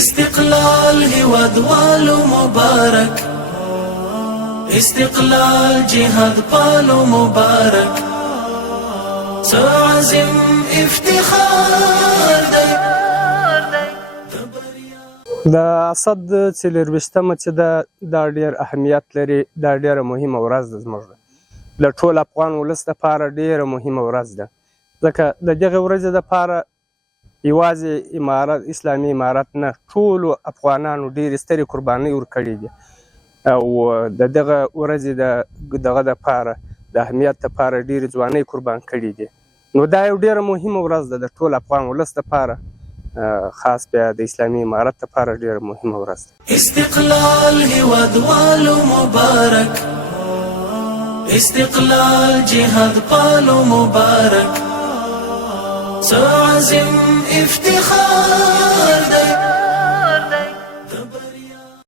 استقلال هیوادوالو مبارک، استقلال جهاد پالو مبارک، څه عظیم افتخار دی. د اسد 24مه چې دا ډېر اهمیت لري، دا ډېره مهمه ورځ ده زموږ د ټول افغان ولس لپاره ډېره مهمه ورځ ده، ځکه د دغې ورځې دپاره یوازې امارت اسلامي امارت نه ټولو افغانانو ډېرې سترې قربانۍ ورکړې دي او د دغه ورځې دغه دپاره د اهمیت دپاره ډېرې ځوانۍ قربان کړي دي. نو دا یو ډېره مهمه ورځ ده د ټول افغان ولس دپاره، خاص بیا د اسلامي امارت دپاره ډېره مهمه ورځ ده. استقلال هیوادوالو مبارک، استقلال جهاد پالو مبارک، څه عظیم افتخار دی.